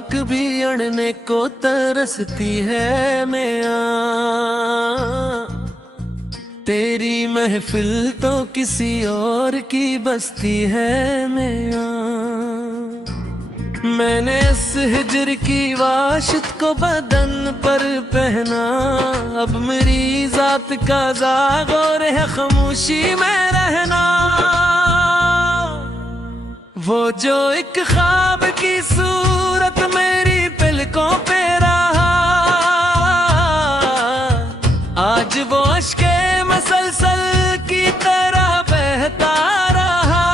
खाक भी अड़ने को तरसती है मैया। तेरी महफिल तो किसी और की बस्ती है मैया। मैंने इस हिजर की वाशित को बदन पर पहना, अब मेरी जात का जाग और है खामोशी में रहना। वो जो एक ख्वाब की सूरत मेरी पलकों पे रहा, आज वो अश्के मसलसल की तरह बहता रहा।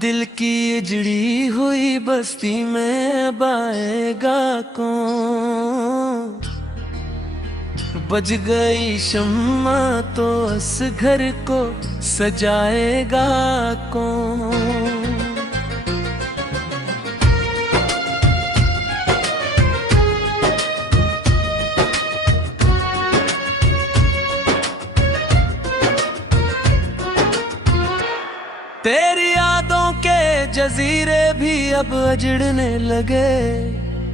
दिल की उजड़ी हुई बस्ती में अब आएगा कौन? बज गई शम्मा तो इस घर को सजाएगा कौन? तेरी यादों के जजीरे भी अब अजड़ने लगे।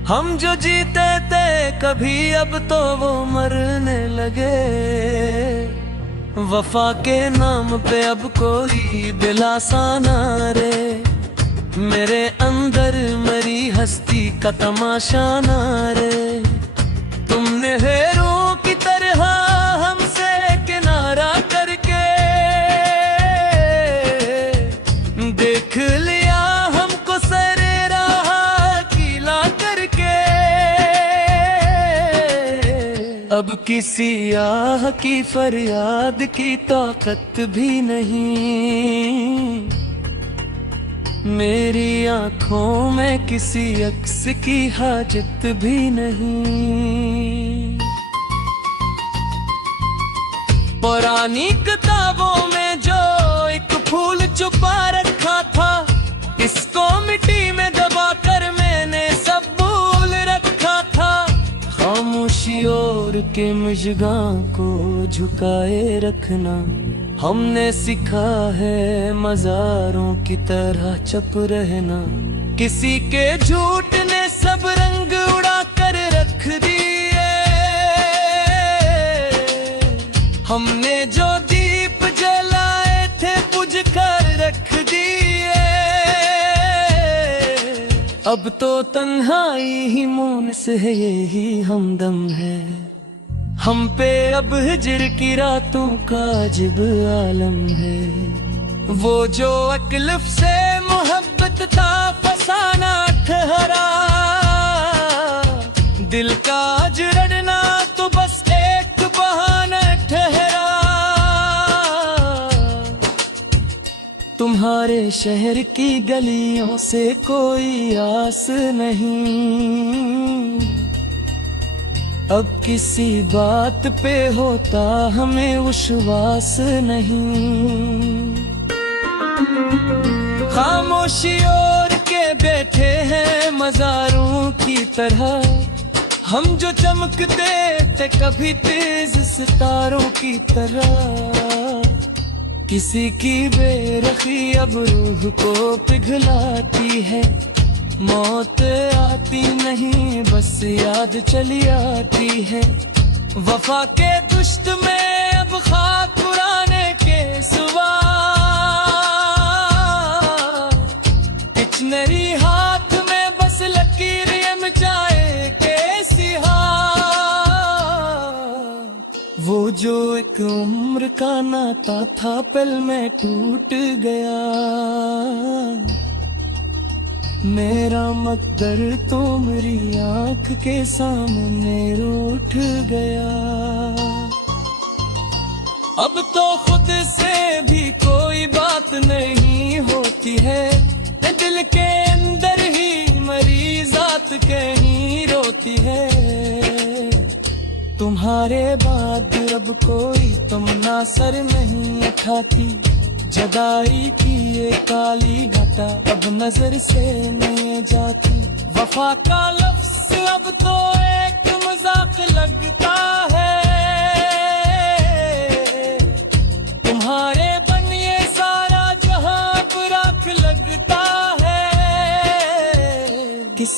हम जो जीते थे कभी अब तो वो मरने लगे। वफा के नाम पे अब कोई दिलासा ना रे, मेरे अंदर मरी हस्ती का तमाशा ना रे। तुमने हेरों की तरह हमसे किनारा करके देख लिया हमको सरे रहा गीला करके। अब किसी आह की फरियाद की ताकत भी नहीं, मेरी आंखों में किसी अक्स की हाजत भी नहीं। पुरानी किताबों में जो एक फूल छुपा रखा था, इसको मिट्टी में दबा कर मैंने सब भूल रखा था। खामोशी और के मुजगां को झुकाए रखना हमने सीखा है, मज़ारों की तरह चुप रहना। किसी के झूठ ने सब रंग उड़ा कर रख दिए, हमने जो दीप जलाए थे बुझ कर रख दिए। अब तो तन्हाई ही मौन से यही हमदम है, हम पे अब हिजर की रातों का अजीब आलम है। वो जो अकलफ से मोहब्बत था फसाना ठहरा, दिल का अजरना तो बस एक बहाना ठहरा। तुम्हारे शहर की गलियों से कोई आस नहीं, अब किसी बात पे होता हमें विश्वास नहीं। खामोशी और के बैठे हैं मज़ारों की तरह, हम जो चमकते थे कभी तेज सितारों की तरह। किसी की बेरखी अब रूह को पिघलाती है, मौत आती नहीं बस याद चली आती है। वफा के दुश्त में अब खाक पुराने के सुवा, डिक्शनरी हाथ में बस लकीर ये मिटाए के सिहा। वो जो एक उम्र का नाता था पल में टूट गया, मेरा मकदर तो मेरी आंख के सामने रूठ गया। अब तो खुद से भी कोई बात नहीं होती है, दिल के अंदर ही मरी जात कहीं रोती है। तुम्हारे बाद अब कोई तुमना सर नहीं उठाती, जदाई की ये काली घटा अब नजर से नहीं जाती। वफा का लफ्ज़ अब तो एक मजाक लगता है, तुम्हारे बनिए सारा जहां बुराक लगता है।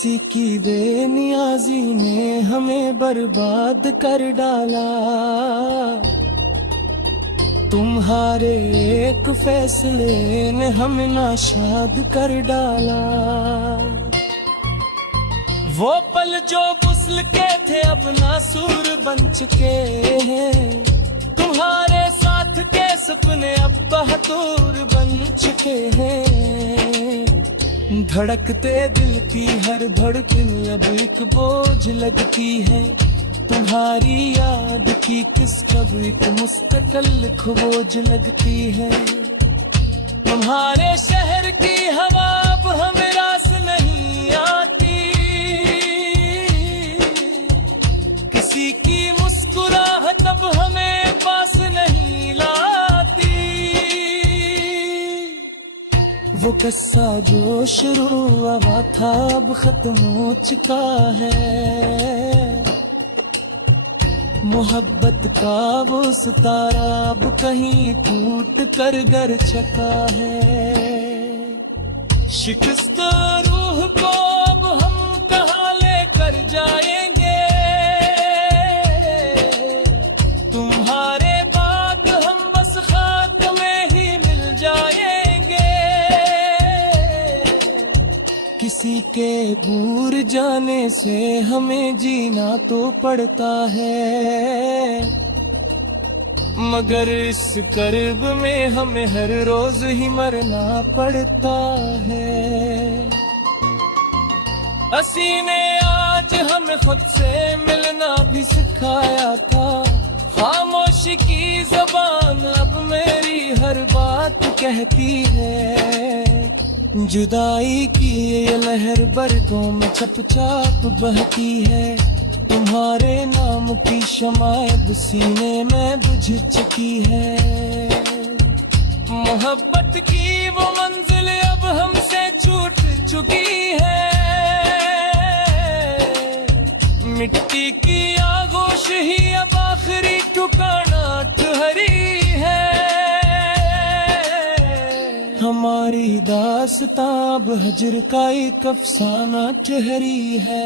किसी की बेनियाजी ने हमें बर्बाद कर डाला, तुम्हारे एक फैसले ने हमें नाशाद कर डाला। वो पल जो मुस्ल के थे अब नासूर बन चुके हैं, तुम्हारे साथ के सपने अब बहादुर बन चुके हैं। धड़कते दिल की हर धड़कन अब एक बोझ लगती है, तुम्हारी याद की किस कब एक मुस्तकिल खोज लगती है। तुम्हारे शहर की हवा अब हमें रास नहीं आती, किसी की मुस्कुराहट अब हमें पास नहीं लाती। वो किस्सा जो शुरू हुआ था अब खत्म हो चुका है, मोहब्बत का वो सितारा अब कहीं टूट कर गर चका है। शिकस्त रूह को अब हम कहाँ लेकर जाएंगे, तुम्हारे बाद हम बस खाक में ही मिल जाएंगे। किसी के दूर जाने से हमें जीना तो पड़ता है, मगर इस कर्ब में हमें हर रोज ही मरना पड़ता है। हंसी ने आज हमें खुद से मिलना भी सिखाया था, खामोशी की ज़बान अब मेरी हर बात कहती है। जुदाई की ये लहर बरगों में चपचाप बहती है, तुम्हारे नाम की शमायब सीने में बुझ चुकी है। मोहब्बत की वो मंजिल अब हमसे छूट चुकी है, मिट्टी की आगोश ही अब आखिरी ठिकाना ठहरी है। हमारी दास्तां अब हजर का एक अफसाना ठहरी है।